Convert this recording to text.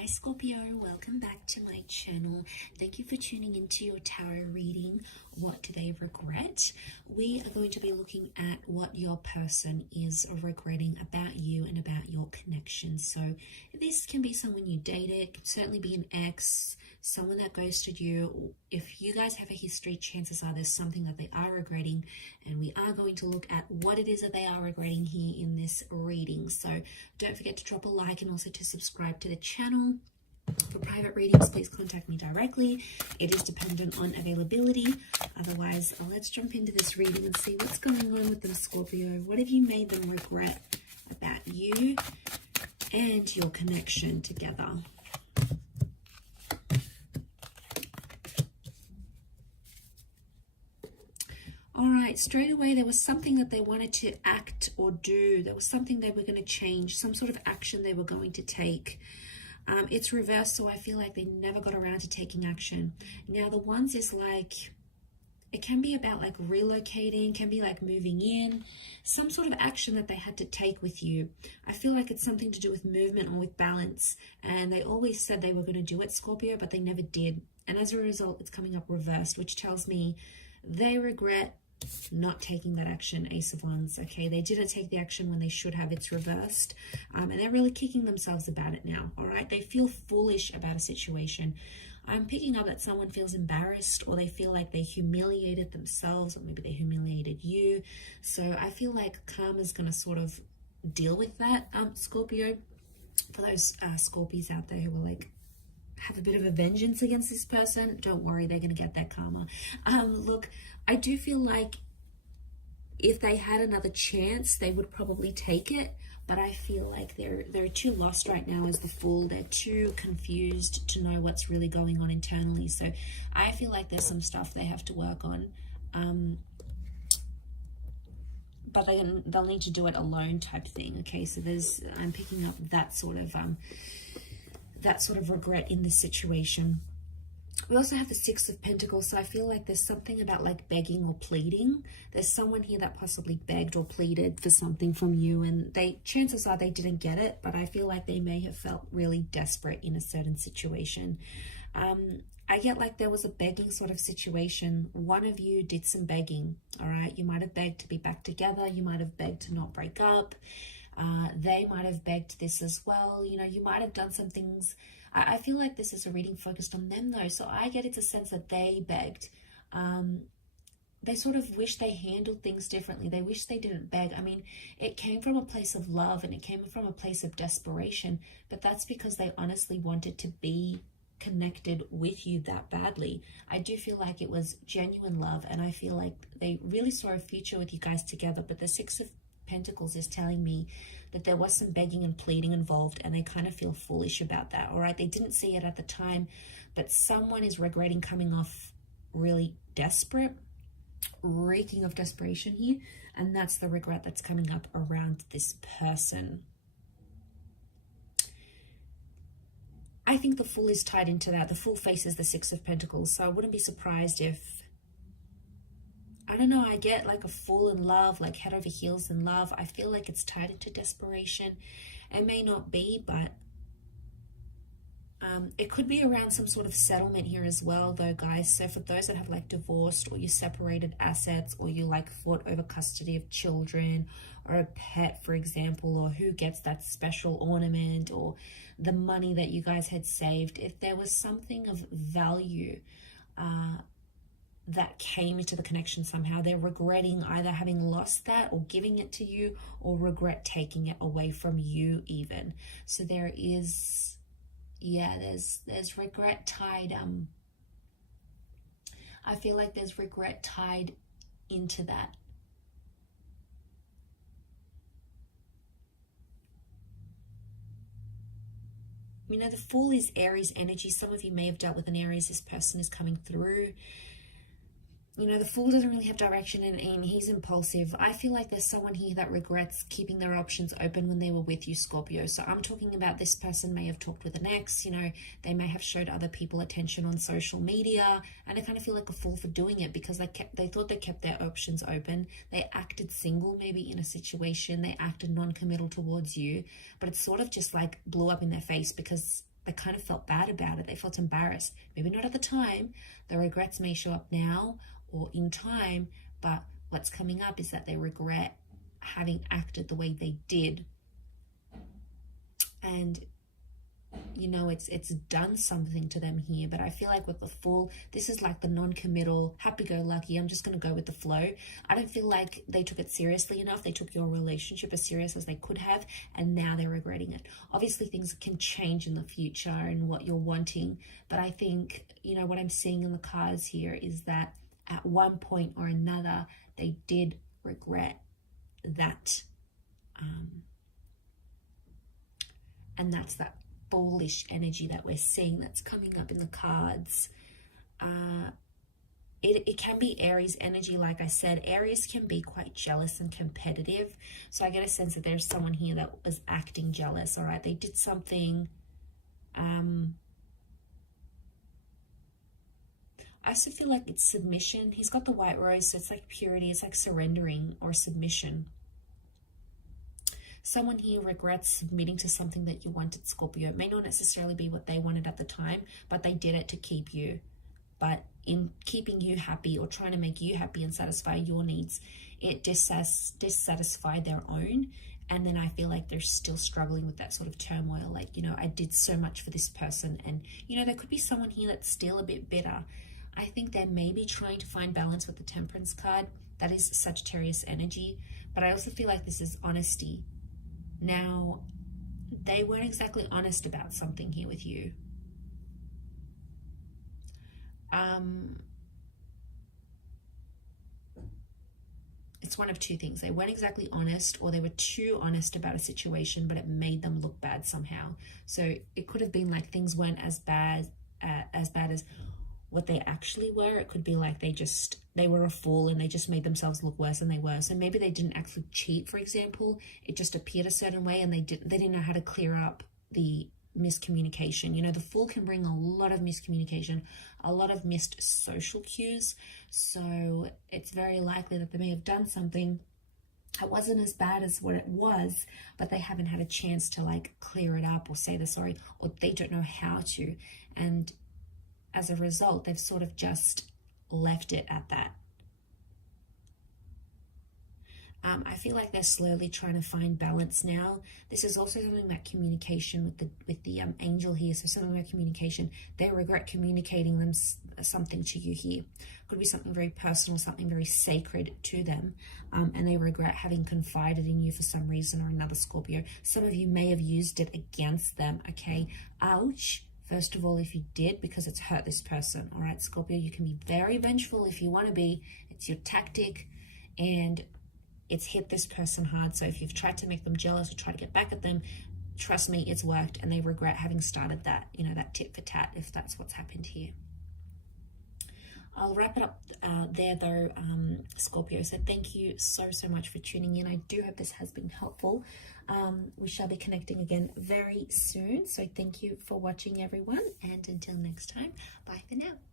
Hi Scorpio, welcome back to my channel. Thank you for tuning into your tarot reading. What do they regret? We are going to be looking at what your person is regretting about you and about your connection. So this can be someone you dated, can certainly be an ex, someone that ghosted you. If you guys have a history, chances are there's something that they are regretting, and we are going to look at what it is that they are regretting here in this reading. So don't forget to drop a like and also to subscribe to the channel. For private readings, please contact me directly. It is dependent on availability. Otherwise, let's jump into this reading and see what's going on with them, Scorpio. What have you made them regret about you and your connection together? All right, straight away, there was something that they wanted to act or do. There was something they were going to change, some sort of action they were going to take. It's reversed, so I feel like they never got around to taking action. Now, the ones is like, it can be about like relocating, can be like moving in, some sort of action that they had to take with you. I feel like it's something to do with movement or with balance. And they always said they were going to do it, Scorpio, but they never did. And as a result, it's coming up reversed, which tells me they regret not taking that action. Ace of Wands. Okay, they didn't take the action when they should have. It's reversed, and they're really kicking themselves about it now. All right, they feel foolish about a situation. I'm picking up that someone feels embarrassed, or they feel like they humiliated themselves, or maybe they humiliated you. So I feel like karma's going to sort of deal with that, Scorpio. For those Scorpios out there who are like, have a bit of a vengeance against this person, don't worry, they're going to get that karma. Look, I do feel like if they had another chance, they would probably take it, but I feel like they're too lost right now as the Fool. They're too confused to know what's really going on internally. So I feel like there's some stuff they have to work on, but they'll need to do it alone type thing. Okay, so I'm picking up that sort of regret in this situation. We also have the Six of Pentacles, so I feel like there's something about like begging or pleading. There's someone here that possibly begged or pleaded for something from you, and chances are they didn't get it, but I feel like they may have felt really desperate in a certain situation. I get like there was a begging sort of situation. One of you did some begging, all right? You might have begged to be back together. You might have begged to not break up. They might have begged this as well. You know, you might have done some things. I feel like this is a reading focused on them though. So I get it's a sense that they begged. They sort of wish they handled things differently. They wish they didn't beg. I mean, it came from a place of love and it came from a place of desperation, but that's because they honestly wanted to be connected with you that badly. I do feel like it was genuine love, and I feel like they really saw a future with you guys together. But the Six of Pentacles is telling me that there was some begging and pleading involved, and they kind of feel foolish about that. All right, they didn't see it at the time, but someone is regretting coming off really desperate, reeking of desperation here, and that's the regret that's coming up around this person. I think the Fool is tied into that. The Fool faces the Six of Pentacles, so I wouldn't be surprised if, I don't know, I get like a Fool in love, like head over heels in love. I feel like it's tied into desperation. It may not be, but it could be around some sort of settlement here as well though, guys. So for those that have like divorced, or you separated assets, or you like fought over custody of children or a pet, for example, or who gets that special ornament, or the money that you guys had saved, if there was something of value that came into the connection somehow, they're regretting either having lost that or giving it to you, or regret taking it away from you even. So there is, yeah, there's regret tied. I feel like there's regret tied into that. You know, the Fool is Aries energy. Some of you may have dealt with an Aries. This person is coming through. You know, the Fool doesn't really have direction, and he's impulsive. I feel like there's someone here that regrets keeping their options open when they were with you, Scorpio. So I'm talking about this person may have talked with an ex, you know, they may have showed other people attention on social media, and I kind of feel like a fool for doing it because they thought they kept their options open. They acted single maybe in a situation. They acted non-committal towards you, but it sort of just like blew up in their face because they kind of felt bad about it. They felt embarrassed. Maybe not at the time. The regrets may show up now or in time, but what's coming up is that they regret having acted the way they did. And you know, it's done something to them here. But I feel like with the Fool, this is like the non-committal, happy-go-lucky, I'm just going to go with the flow. I don't feel like they took it seriously enough. They took your relationship as serious as they could have, and now they're regretting it. Obviously, things can change in the future and what you're wanting, but I think, you know, what I'm seeing in the cards here is that at one point or another, they did regret that. And that's that foolish energy that we're seeing that's coming up in the cards. It can be Aries energy. Like I said, Aries can be quite jealous and competitive. So I get a sense that there's someone here that was acting jealous. All right, they did something. I also feel like it's submission. He's got the white rose, so it's like purity. It's like surrendering or submission. Someone here regrets submitting to something that you wanted, Scorpio. It may not necessarily be what they wanted at the time, but they did it to keep you. But in keeping you happy or trying to make you happy and satisfy your needs, it dissatisfied their own. And then I feel like they're still struggling with that sort of turmoil. Like, you know, I did so much for this person. And, you know, there could be someone here that's still a bit bitter. I think they may be trying to find balance with the Temperance card. That is Sagittarius energy. But I also feel like this is honesty. Now, they weren't exactly honest about something here with you. It's one of two things. They weren't exactly honest, or they were too honest about a situation, but it made them look bad somehow. So it could have been like things weren't as bad as what they actually were. It could be like they were a fool and they just made themselves look worse than they were. So maybe they didn't actually cheat, for example. It just appeared a certain way, and they didn't know how to clear up the miscommunication. You know, the Fool can bring a lot of miscommunication, a lot of missed social cues. So it's very likely that they may have done something that wasn't as bad as what it was, but they haven't had a chance to like clear it up or say they're sorry, or they don't know how to. And as a result, they've sort of just left it at that. I feel like they're slowly trying to find balance now. This is also something about communication with the angel here. So something about communication. They regret communicating them something to you here. Could be something very personal, something very sacred to them. And they regret having confided in you for some reason or another, Scorpio. Some of you may have used it against them, okay? Ouch. First of all, if you did, because it's hurt this person, all right, Scorpio, you can be very vengeful if you want to be. It's your tactic, and it's hit this person hard. So if you've tried to make them jealous or try to get back at them, trust me, it's worked, and they regret having started that, you know, that tit for tat, if that's what's happened here. I'll wrap it up there though, Scorpio. So thank you so much for tuning in. I do hope this has been helpful. We shall be connecting again very soon. So thank you for watching, everyone. And until next time, bye for now.